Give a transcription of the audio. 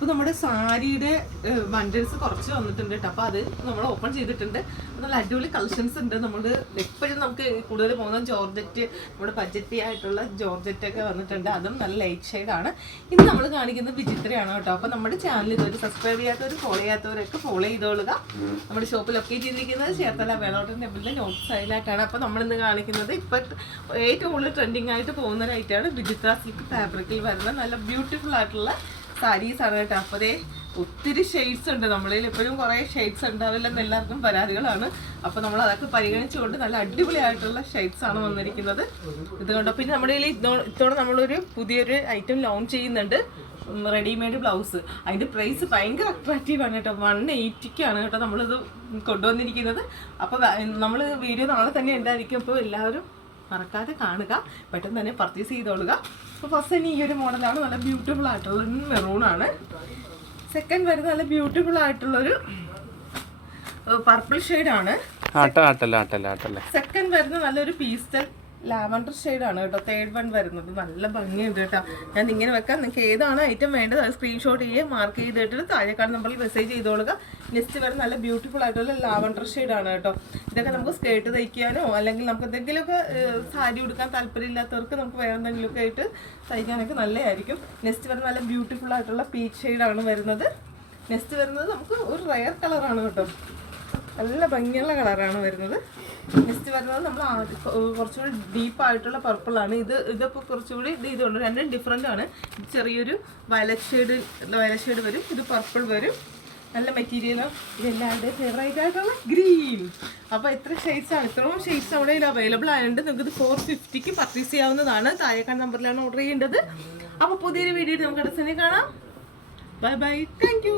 അപ്പോൾ നമ്മുടെ സാരിയുടെ ബണ്ടിൽസ് കുറച്ച് വന്നിട്ടുണ്ട് കേട്ടോ അപ്പോൾ അത് നമ്മൾ ഓപ്പൺ ചെയ്തിട്ടുണ്ട്. നല്ല അടിപൊളി കളക്ഷൻസ് ഉണ്ട്. നമ്മൾ എപ്പോഴും നമുക്ക് കൂടുതൽ പോകുന്ന ജോർജറ്റ് നമ്മുടെ ബജറ്റി ആയിട്ടുള്ള ജോർജറ്റ് ഒക്കെ വന്നിട്ടുണ്ട്. അതും നല്ല ലൈറ്റ് ഷെയ്ഡാണ് ഇന്ന് നമ്മൾ കാണിക്കുന്നത് വിചിത്രയാണ് കേട്ടോ അപ്പോൾ നമ്മുടെ ചാനൽ ഇതുവരെ സബ്സ്ക്രൈബ് ചെയ്യാത്തവർ ഫോളോ ചെയ്യാത്തവരൊക്കെ ഫോളോ ചെയ്തോളുക. നമ്മുടെ ഷോപ്പ് ലൊക്കേറ്റ് ചെയ്തിരിക്കുന്നത് ചേർത്തല വേളോട്ടൻ ടെമ്പിളിന്റെ നോർത്ത് സൈഡിലായിട്ടാണ് അപ്പോൾ നമ്മളിന്ന് കാണിക്കുന്നത് ഇപ്പം ഏറ്റവും കൂടുതൽ ട്രെൻഡിങ് ആയിട്ട് പോകുന്ന ഒരു ഐറ്റമാണ് വിചിത്ര സിൽക്ക് ഫാബ്രിക്കിൽ വരുന്ന നല്ല ബ്യൂട്ടിഫുൾ ആയിട്ടുള്ള സാരീസ് ആണ് കേട്ടോ. അപ്പോൾ ദേ ഒത്തിരി ഷെയ്ഡ്സ് ഉണ്ട് നമ്മളിൽ. എപ്പോഴും കുറേ ഷെയ്ഡ്സ് ഉണ്ടാവില്ലെന്ന് എല്ലാവർക്കും പരാതികളാണ്. അപ്പോൾ നമ്മൾ അതൊക്കെ പരിഗണിച്ചുകൊണ്ട് നല്ല അടിപൊളിയായിട്ടുള്ള ഷെയ്ഡ്സ് ആണ് വന്നിരിക്കുന്നത്. ഇതുകൊണ്ട് പിന്നെ നമ്മുടെ കയ്യിൽ ഇത്തോടെ നമ്മളൊരു പുതിയൊരു ഐറ്റം ലോഞ്ച് ചെയ്യുന്നുണ്ട്. റെഡിമെയ്ഡ് ബ്ലൗസ് അതിന്റെ പ്രൈസ് ഭയങ്കര അട്രാക്റ്റീവ് ആണ് കേട്ടോ. വൺ എയ്റ്റിക്കാണ് കേട്ടോ നമ്മളിത് കൊണ്ടുവന്നിരിക്കുന്നത്. അപ്പോൾ നമ്മൾ വീഡിയോ നാളെ തന്നെ ഉണ്ടായിരിക്കും. അപ്പോൾ എല്ലാവരും മറക്കാതെ കാണുക. പെട്ടെന്ന് തന്നെ പർച്ചേസ് ചെയ്തോളുക. അപ്പോൾ ഫസ്റ്റ് തന്നെ ഈ ഒരു മോഡലാണ് നല്ല ബ്യൂട്ടിഫുൾ ആയിട്ടുള്ള മെറൂൺ ആണ്. സെക്കൻഡ് വരുന്നത് നല്ല ബ്യൂട്ടിഫുൾ ആയിട്ടുള്ളൊരു പർപ്പിൾ ആട്ടല്ല സെക്കൻഡ് വരുന്നത് നല്ലൊരു പീസ്റ്റൽ ലാവൻഡർ ആണ് കേട്ടോ. തേർഡ് വൺ വരുന്നത്. നല്ല ഭംഗിയുണ്ട് കേട്ടോ. ഞാൻ ഇങ്ങനെ വെക്കാം. നിങ്ങൾക്ക് ഏതാണ് ഐറ്റം വേണ്ടത് അത് സ്ക്രീൻഷോട്ട് ചെയ്യുക മാർക്ക് ചെയ്തിട്ട് താഴെക്കാട് നമ്മൾ മെസ്സേജ് ചെയ്തോളുക. നെക്സ്റ്റ് വരെ നല്ല ബ്യൂട്ടിഫുൾ ആയിട്ടുള്ള ലാവൻഡർ ആണ് കേട്ടോ. ഇതൊക്കെ നമുക്ക് സ്കേർട്ട് തയ്ക്കാനോ അല്ലെങ്കിൽ നമുക്ക് എന്തെങ്കിലുമൊക്കെ സാരി ഉടുക്കാൻ താല്പര്യമില്ലാത്തവർക്ക് നമുക്ക് വേറെ എന്തെങ്കിലുമൊക്കെ ആയിട്ട് തയ്ക്കാനൊക്കെ നല്ലതായിരിക്കും. നെക്സ്റ്റ് വരെ നല്ല ബ്യൂട്ടിഫുൾ ആയിട്ടുള്ള പീച്ച് ആണ് വരുന്നത്. നെക്സ്റ്റ് വരുന്നത് നമുക്ക് ഒരു റയർ കളറാണ് കേട്ടോ. നല്ല ഭംഗിയുള്ള കളറാണ് വരുന്നത്. നെക്സ്റ്റ് വരുന്നത് നമ്മൾ കുറച്ചുകൂടി ഡീപ്പായിട്ടുള്ള പർപ്പിളാണ് ഇത് ഇതിപ്പോൾ കുറച്ചുകൂടി ഇത് ഇതുണ്ട്. രണ്ടും ഡിഫറെന്റ് ആണ്. ചെറിയൊരു വയലറ്റ് ഷെയ്ഡ് വയലറ്റ് വരും. ഇത് പർപ്പിൾ വരും. നല്ല മെറ്റീരിയലും ഇതെല്ലാവരുടെയും ഫേവറേറ്റ് ആയിട്ടുള്ള ഗ്രീൻ അപ്പോൾ ഷെയ്ഡ്സ് ആണ്. ഇത്രയും ഷെയ്ഡ്സ് അവിടെ അവൈലബിൾ ആയതുകൊണ്ട് നിങ്ങൾക്ക് ഇത് ഫോർ ഫിഫ്റ്റിക്ക് പർച്ചേസ് ചെയ്യാവുന്നതാണ്. താഴേക്കാൻ നമ്പറിലാണ് ഓർഡർ ചെയ്യേണ്ടത്. അപ്പോൾ പുതിയൊരു വീഡിയോ നമുക്ക് അടുത്തന്നെ കാണാം. Bye bye thank